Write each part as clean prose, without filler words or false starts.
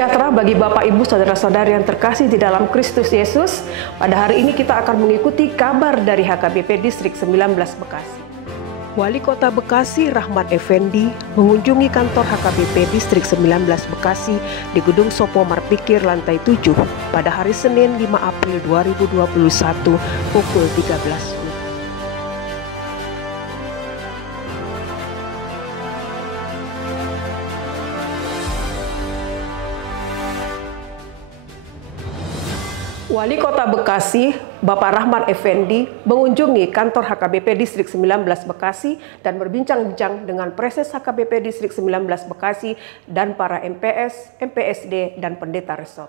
sejahtera bagi Bapak, Ibu, Saudara-saudari yang terkasih di dalam Kristus Yesus. Pada hari ini kita akan mengikuti kabar dari HKBP Distrik 19 Bekasi. Wali Kota Bekasi Rahmat Effendi mengunjungi kantor HKBP Distrik 19 Bekasi di Gedung Sopo Marpikir lantai 7 pada hari Senin 5 April 2021 pukul 13. Wali Kota Bekasi, Bapak Rahmat Effendi, mengunjungi kantor HKBP Distrik 19 Bekasi dan berbincang-bincang dengan Preses HKBP Distrik 19 Bekasi dan para MPS, MPSD, dan pendeta resort.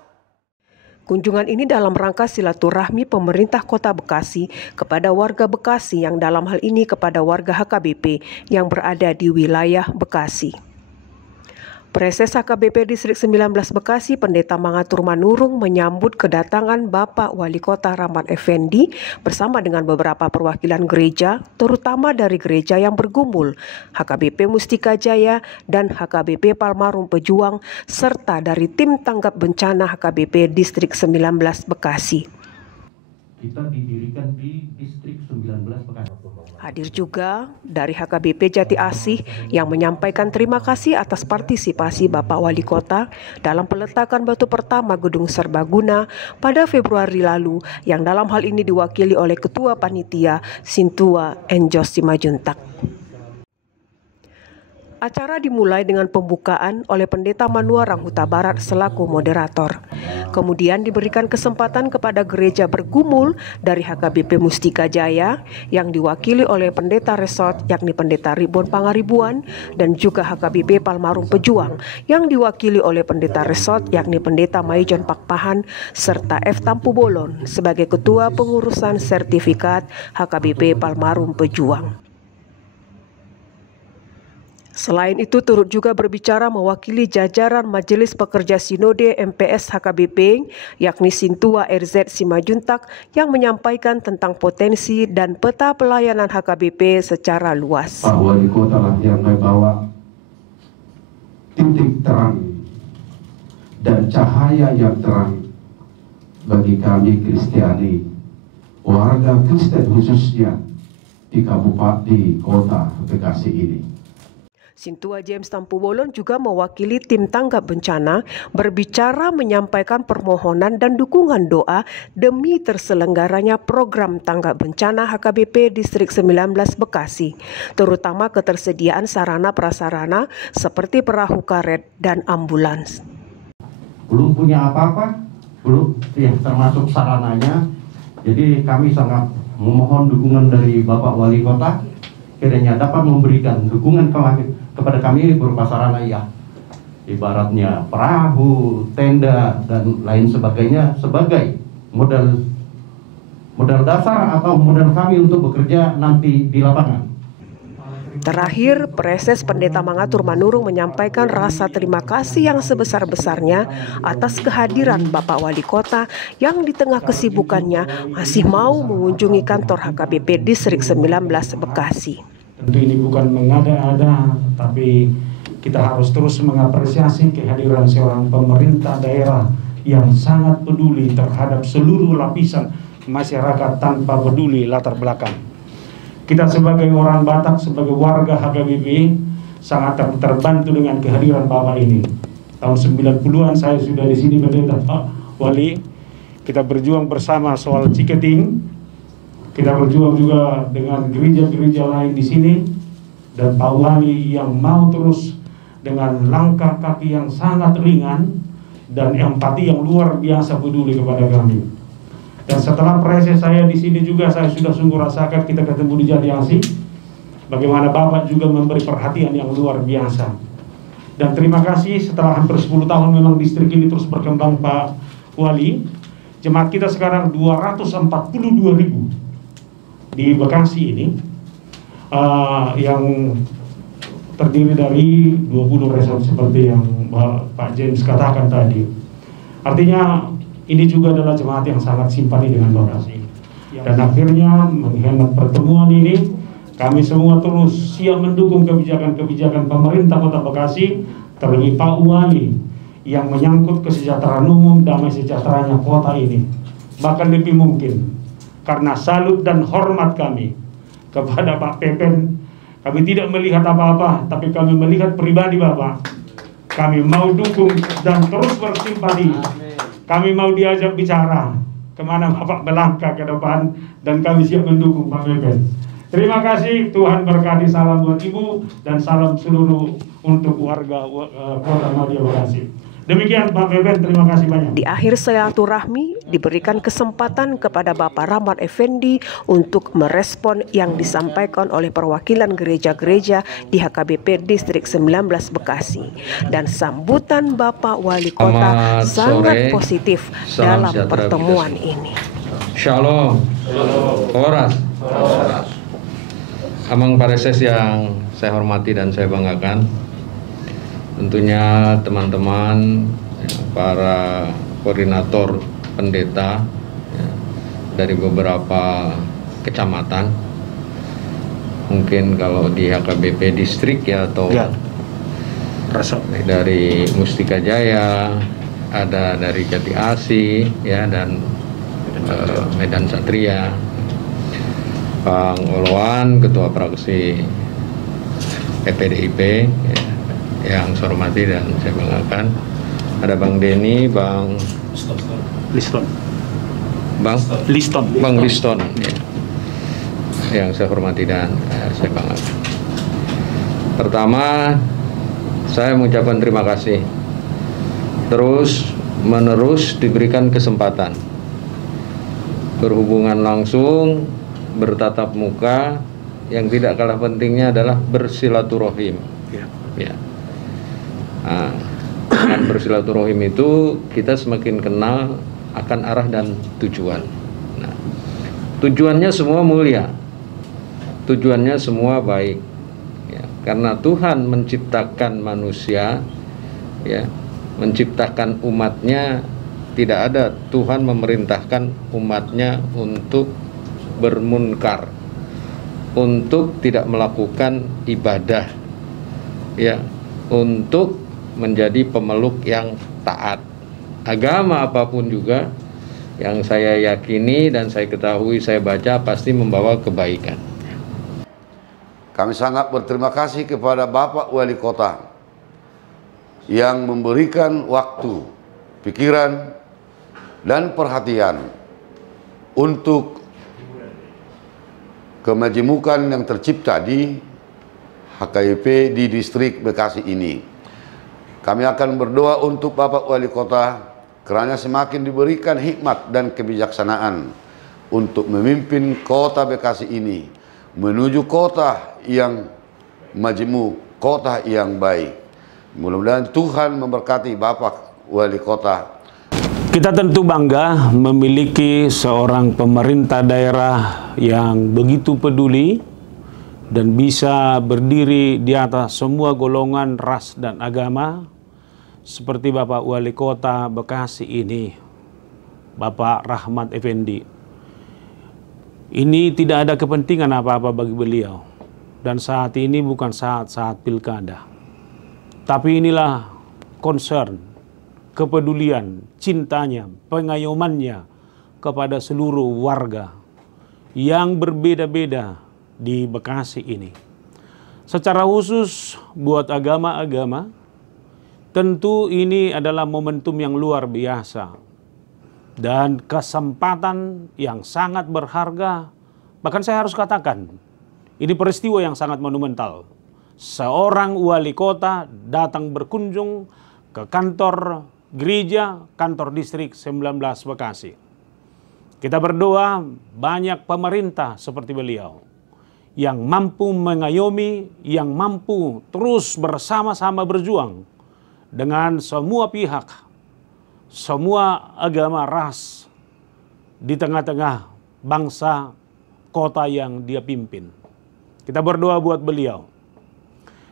Kunjungan ini dalam rangka silaturahmi pemerintah Kota Bekasi kepada warga Bekasi yang dalam hal ini kepada warga HKBP yang berada di wilayah Bekasi. Preses HKBP Distrik 19 Bekasi Pendeta Mangatur Manurung menyambut kedatangan Bapak Wali Kota Rahmat Effendi bersama dengan beberapa perwakilan gereja, terutama dari gereja yang bergumul, HKBP Mustika Jaya dan HKBP Palmarum Pejuang, serta dari tim tanggap bencana HKBP Distrik 19 Bekasi. Kita didirikan di Distrik 19 Bekasi. Hadir juga dari HKBP Jati Asih yang menyampaikan terima kasih atas partisipasi Bapak Wali Kota dalam peletakan batu pertama Gedung Serbaguna pada Februari lalu yang dalam hal ini diwakili oleh Ketua Panitia Sintua Enjos Simajuntak. Acara dimulai dengan pembukaan oleh Pendeta Manuarang Huta Barat selaku moderator. Kemudian diberikan kesempatan kepada gereja bergumul dari HKBP Mustika Jaya yang diwakili oleh Pendeta Resort yakni Pendeta Ribon Pangaribuan dan juga HKBP Palmarum Pejuang yang diwakili oleh Pendeta Resort yakni Pendeta Maijon Pakpahan serta F. Tampu Bolon sebagai Ketua Pengurusan Sertifikat HKBP Palmarum Pejuang. Selain itu turut juga berbicara mewakili jajaran Majelis Pekerja Sinode MPS HKBP yakni Sintua RZ Simajuntak yang menyampaikan tentang potensi dan peta pelayanan HKBP secara luas. Pak Wali Kota lah yang membawa titik terang dan cahaya yang terang bagi kami Kristiani, warga Kristen khususnya di Kota Bekasi ini. Sintua James Tampu Bolon juga mewakili tim tanggap bencana berbicara menyampaikan permohonan dan dukungan doa demi terselenggaranya program tanggap bencana HKBP Distrik 19 Bekasi, terutama ketersediaan sarana prasarana seperti perahu karet dan ambulans. Belum punya apa-apa, belum ya, termasuk sarananya, jadi kami sangat memohon dukungan dari Bapak Wali Kota kiranya dapat memberikan dukungan kepada kami berupa sarana ya, ibaratnya perahu, tenda dan lain sebagainya sebagai modal dasar atau modal kami untuk bekerja nanti di lapangan. Terakhir, Preses Pendeta Mangatur Manurung menyampaikan rasa terima kasih yang sebesar-besarnya atas kehadiran Bapak Wali Kota yang di tengah kesibukannya masih mau mengunjungi kantor HKBP Distrik 19 Bekasi. Tentu ini bukan mengada-ada, tapi kita harus terus mengapresiasi kehadiran seorang pemerintah daerah yang sangat peduli terhadap seluruh lapisan masyarakat tanpa peduli latar belakang. Kita sebagai orang Batak, sebagai warga HKBP sangat terbantu dengan kehadiran Bapak ini. Tahun 90-an saya sudah di sini pendeta Pak Wali. Kita berjuang bersama soal Ciketing. Kita berjuang juga dengan gereja-gereja lain di sini. Dan Pak Wali yang mau terus dengan langkah kaki yang sangat ringan dan empati yang luar biasa peduli kepada kami. Dan setelah proses saya di sini juga saya sudah sungguh rasakan kita ketemu di Jati Asih, bagaimana Bapak juga memberi perhatian yang luar biasa. Dan terima kasih setelah hampir 10 tahun memang distrik ini terus berkembang Pak Wali. Jemaat kita sekarang 242.000 di Bekasi ini, yang terdiri dari 20 resort seperti yang Pak James katakan tadi. Artinya ini juga adalah jemaat yang sangat simpati dengan Bekasi. Dan akhirnya menghemat pertemuan ini, kami semua terus siap mendukung kebijakan-kebijakan pemerintah Kota Bekasi, terlebih Pak Wali yang menyangkut kesejahteraan umum, damai sejahteranya kota ini. Bahkan lebih mungkin, karena salut dan hormat kami kepada Pak Pepen, kami tidak melihat apa-apa, tapi kami melihat pribadi Bapak. Kami mau dukung dan terus bersimpati. Kami mau diajak bicara kemana Bapak melangkah ke depan, dan kami siap mendukung Pak Pepen. Terima kasih, Tuhan berkati. Salam buat Ibu dan salam seluruh untuk warga Kota Madia Bekasi. Demikian Pak Pepen, terima kasih banyak. Di akhir silaturahmi diberikan kesempatan kepada Bapak Rahmat Effendi untuk merespon yang disampaikan oleh perwakilan gereja-gereja di HKBP Distrik 19 Bekasi. Dan sambutan Bapak Wali Kota sangat positif dalam pertemuan ini. Shalom. Horas. Amang Pareses yang saya hormati dan saya banggakan, tentunya teman-teman, para koordinator pendeta dari beberapa kecamatan, mungkin kalau di HKBP distrik ya, atau dari Mustika Jaya, ada dari Jati Asih ya, dan Medan Satria, Bang Oloan, Ketua Fraksi PDIP yang saya hormati dan saya banggakan. Ada Bang Denny, Bang Liston, Bang Liston ya, yang saya hormati dan saya banggakan. Pertama, saya mengucapkan terima kasih. Terus menerus diberikan kesempatan berhubungan langsung, bertatap muka, yang tidak kalah pentingnya adalah bersilaturahim. Ya. Nah, dengan bersilaturahim itu kita semakin kenal akan arah dan tujuan. Nah, tujuannya semua mulia, tujuannya semua baik. Ya, karena Tuhan menciptakan manusia, ya, menciptakan umatnya. Tidak ada Tuhan memerintahkan umatnya untuk bermunkar, untuk tidak melakukan ibadah, ya, untuk menjadi pemeluk yang taat. Agama apapun juga yang saya yakini dan saya ketahui, saya baca, pasti membawa kebaikan. Kami sangat berterima kasih kepada Bapak Wali Kota yang memberikan waktu, pikiran, dan perhatian untuk kemajemukan yang tercipta di HKBP di distrik Bekasi ini. Kami akan berdoa untuk Bapak Wali Kota kerana semakin diberikan hikmat dan kebijaksanaan untuk memimpin kota Bekasi ini menuju kota yang majemuk, kota yang baik. Mudah-mudahan Tuhan memberkati Bapak Wali Kota. Kita tentu bangga memiliki seorang pemerintah daerah yang begitu peduli dan bisa berdiri di atas semua golongan, ras, dan agama, seperti Bapak Wali Kota Bekasi ini, Bapak Rahmat Effendi. Ini tidak ada kepentingan apa-apa bagi beliau, dan saat ini bukan saat-saat pilkada. Tapi inilah concern, kepedulian, cintanya, pengayomannya kepada seluruh warga yang berbeda-beda di Bekasi ini. Secara khusus buat agama-agama, tentu ini adalah momentum yang luar biasa dan kesempatan yang sangat berharga. Bahkan saya harus katakan, ini peristiwa yang sangat monumental. Seorang wali kota datang berkunjung ke kantor gereja, kantor distrik 19 Bekasi. Kita berdoa banyak pemerintah seperti beliau yang mampu mengayomi, yang mampu terus bersama-sama berjuang dengan semua pihak, semua agama, ras di tengah-tengah bangsa kota yang dia pimpin. Kita berdoa buat beliau.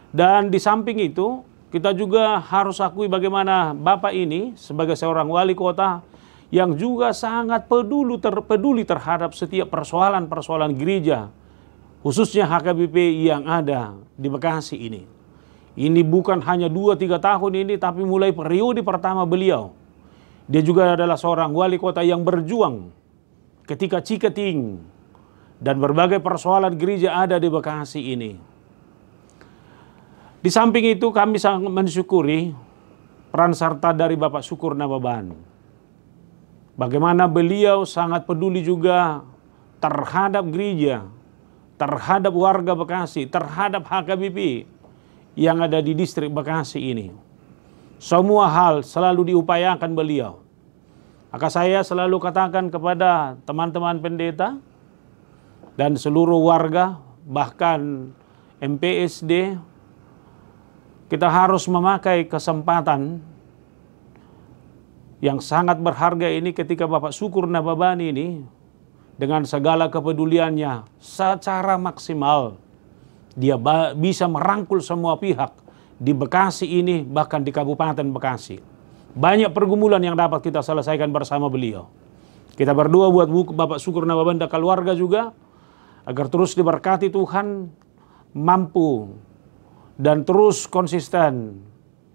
Dan di samping itu, kita juga harus akui bagaimana Bapak ini sebagai seorang wali kota yang juga sangat peduli terhadap setiap persoalan-persoalan gereja, khususnya HKBP yang ada di Bekasi ini. Ini bukan hanya 2-3 tahun ini, tapi mulai periode pertama beliau. Dia juga adalah seorang wali kota yang berjuang ketika Ciketing dan berbagai persoalan gereja ada di Bekasi ini. Di samping itu kami sangat mensyukuri peran serta dari Bapak Syukur Nababan. Bagaimana beliau sangat peduli juga terhadap gereja, terhadap warga Bekasi, terhadap HKBP yang ada di distrik Bekasi ini. Semua hal selalu diupayakan beliau. Maka saya selalu katakan kepada teman-teman pendeta dan seluruh warga, bahkan MPSD, kita harus memakai kesempatan yang sangat berharga ini ketika Bapak Syukur Nababan ini dengan segala kepeduliannya secara maksimal dia bisa merangkul semua pihak di Bekasi ini, bahkan di Kabupaten Bekasi. Banyak pergumulan yang dapat kita selesaikan bersama beliau. Kita berdoa buat Bapak Syukur Nababan dan keluarga juga, agar terus diberkati Tuhan, mampu dan terus konsisten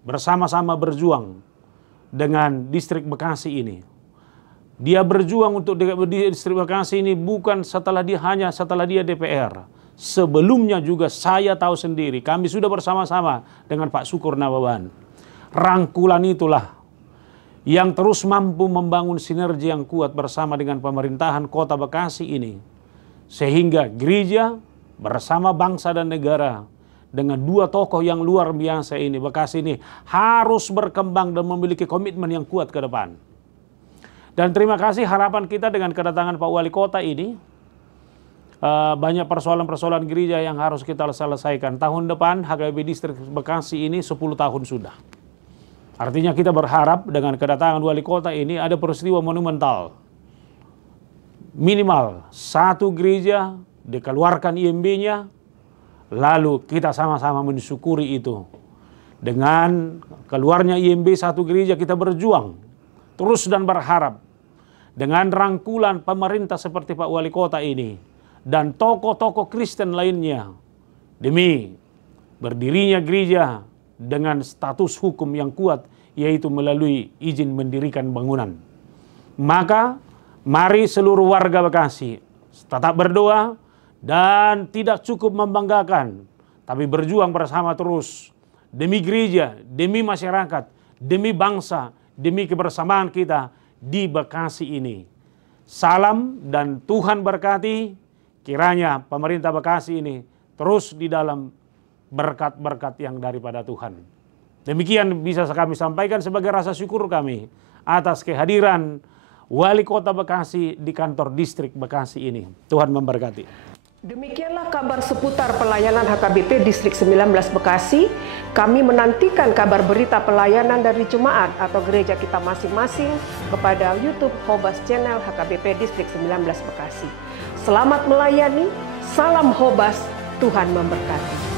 bersama-sama berjuang dengan distrik Bekasi ini. Dia berjuang untuk distrik Bekasi ini bukan hanya setelah dia DPR. Sebelumnya juga saya tahu sendiri, kami sudah bersama-sama dengan Pak Syukur Nababan. Rangkulan itulah yang terus mampu membangun sinergi yang kuat bersama dengan pemerintahan kota Bekasi ini. Sehingga gereja bersama bangsa dan negara dengan dua tokoh yang luar biasa ini, Bekasi ini harus berkembang dan memiliki komitmen yang kuat ke depan. Dan terima kasih, harapan kita dengan kedatangan Pak Wali Kota ini, banyak persoalan-persoalan gereja yang harus kita selesaikan. Tahun depan HKBP Distrik Bekasi ini 10 tahun sudah. Artinya kita berharap dengan kedatangan wali kota ini ada peristiwa monumental. Minimal satu gereja dikeluarkan IMB-nya, lalu kita sama-sama mensyukuri itu. Dengan keluarnya IMB satu gereja kita berjuang terus dan berharap dengan rangkulan pemerintah seperti Pak Wali Kota ini dan tokoh-tokoh Kristen lainnya demi berdirinya gereja dengan status hukum yang kuat, yaitu melalui izin mendirikan bangunan. Maka mari seluruh warga Bekasi tetap berdoa dan tidak cukup membanggakan, tapi berjuang bersama terus demi gereja, demi masyarakat, demi bangsa, demi kebersamaan kita di Bekasi ini. Salam dan Tuhan berkati. Kiranya pemerintah Bekasi ini terus di dalam berkat-berkat yang daripada Tuhan. Demikian bisa kami sampaikan sebagai rasa syukur kami atas kehadiran Wali Kota Bekasi di kantor distrik Bekasi ini. Tuhan memberkati. Demikianlah kabar seputar pelayanan HKBP Distrik 19 Bekasi. Kami menantikan kabar berita pelayanan dari jemaat atau gereja kita masing-masing kepada YouTube Hobas Channel HKBP Distrik 19 Bekasi. Selamat melayani, salam Hobas, Tuhan memberkati.